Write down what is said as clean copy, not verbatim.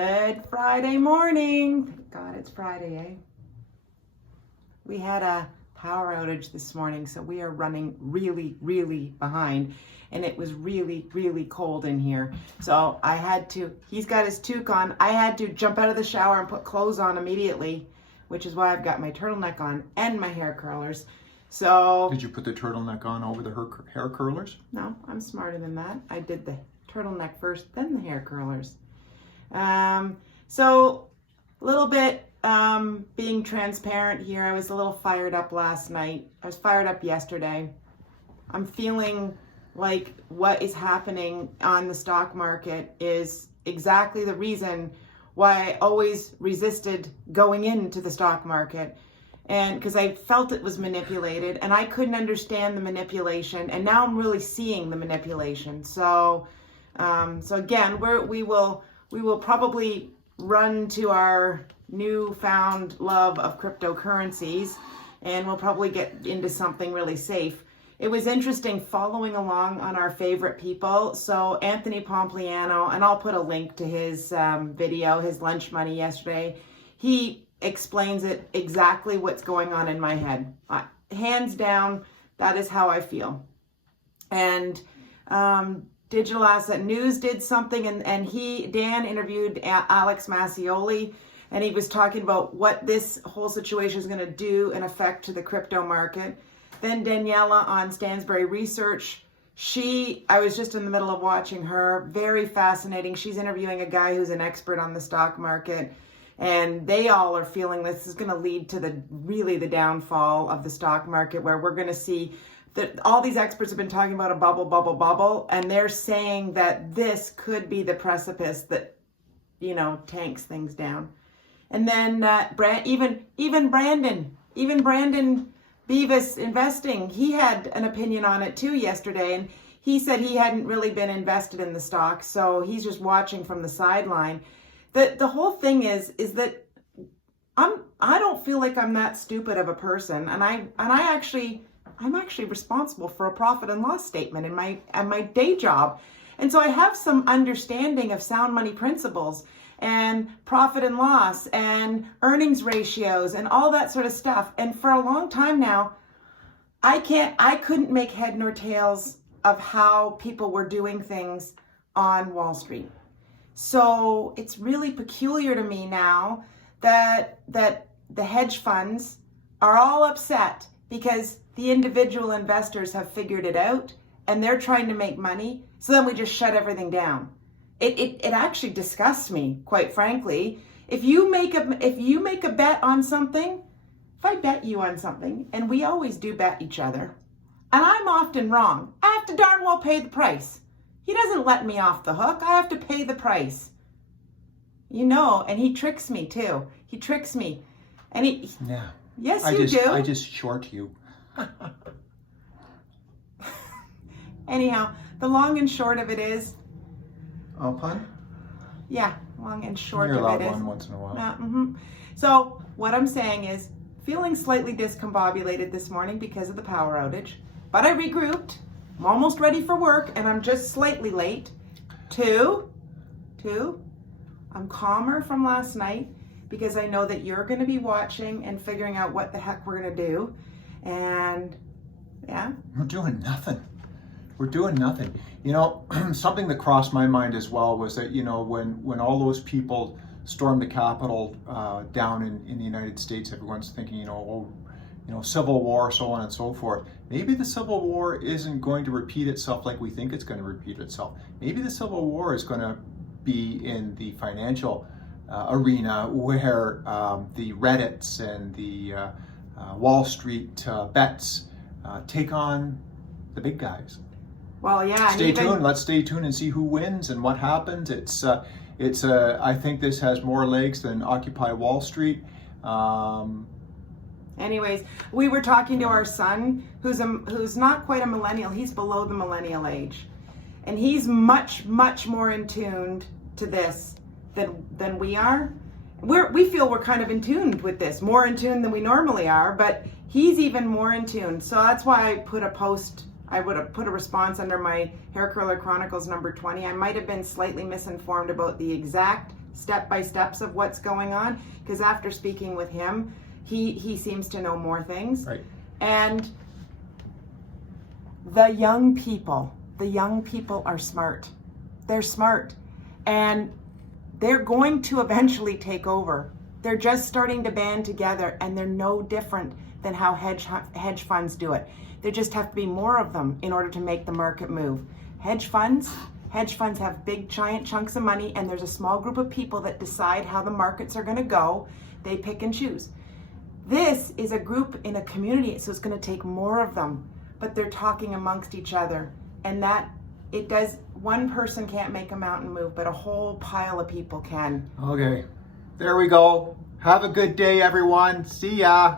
Good Friday morning. Thank God it's Friday, eh? We had a power outage this morning, so we are running really behind. And it was really cold in here. So I had to, he's got his toque on. I had to jump out of the shower and put clothes on immediately, which is why I've got my turtleneck on and my hair curlers. So. Did you put the turtleneck on over the hair curlers? No, I'm smarter than that. I did the turtleneck first, then the hair curlers. So a little bit being transparent here. I was a little fired up last night. I was fired up yesterday. I'm feeling like what is happening on the stock market is exactly the reason why I always resisted going into the stock market. And because I felt it was manipulated and I couldn't understand the manipulation, and now I'm really seeing the manipulation. So again, we will probably run to our newfound love of cryptocurrencies, and we'll probably get into something really safe. It was interesting following along on our favorite people. So Anthony Pompliano, and I'll put a link to his video, his lunch money yesterday. He explains it exactly what's going on in my head. Hands down, that is how I feel. And Digital Asset News did something, and Dan interviewed Alex Massioli, and he was talking about what this whole situation is going to do and affect to the crypto market. Then Daniela on Stansberry Research, I was just in the middle of watching her, very fascinating. She's interviewing a guy who's an expert on the stock market, and they all are feeling this is going to lead to the downfall of the stock market, where we're going to see that all these experts have been talking about a bubble, and they're saying that this could be the precipice that, tanks things down. And then even Brandon Beavis Investing, he had an opinion on it too yesterday, and he said he hadn't really been invested in the stock, so he's just watching from the sideline. The whole thing is that I don't feel like I'm that stupid of a person, and I'm actually responsible for a profit and loss statement in my day job. And so I have some understanding of sound money principles and profit and loss and earnings ratios and all that sort of stuff. And for a long time now, I couldn't make head nor tails of how people were doing things on Wall Street. So it's really peculiar to me now that the hedge funds are all upset because the individual investors have figured it out and they're trying to make money. So then we just shut everything down. It actually disgusts me, quite frankly. If you make a bet on something, if I bet you on something, and we always do bet each other, and I'm often wrong, I have to darn well pay the price. He doesn't let me off the hook. I have to pay the price. And he tricks me too. He tricks me. And Yeah. Yes, you do. I just short you. Anyhow, the long and short of it is. Oh, pun? Yeah, long and short You're of allowed it is. one once in a while. So what I'm saying is, feeling slightly discombobulated this morning because of the power outage, but I regrouped. I'm almost ready for work, and I'm just slightly late. Two, I'm calmer from last night because I know that you're going to be watching and figuring out what the heck we're going to do. And yeah. We're doing nothing. Something that crossed my mind as well was that, when all those people stormed the Capitol down in the United States, everyone's thinking, Civil War, so on and so forth. Maybe the Civil War isn't going to repeat itself like we think it's going to repeat itself. Maybe the Civil War is going to be in the financial arena, where the Reddits and the Wall Street bets take on the big guys. Well, yeah. Stay tuned. Let's stay tuned and see who wins and what happens. I think this has more legs than Occupy Wall Street. Anyways, we were talking to our son, who's not quite a millennial. He's below the millennial age, and he's much more in tune to this than we are. We feel we're kind of in tune with this, more in tune than we normally are, but he's even more in tune. So that's why I put a post. I would have put a response under my Hair Curler Chronicles number 20. I might have been slightly misinformed about the exact step-by-steps of what's going on, because after speaking with him, he seems to know more things. Right. And the young people are smart. They're smart. And they're going to eventually take over. They're just starting to band together, and they're no different than how hedge funds do it. There just have to be more of them in order to make the market move. Hedge funds have big, giant chunks of money, and there's a small group of people that decide how the markets are going to go. They pick and choose. This is a group in a community, so it's going to take more of them, but they're talking amongst each other, and that it does. One person can't make a mountain move, but a whole pile of people can. Okay, there we go. Have a good day, everyone. See ya.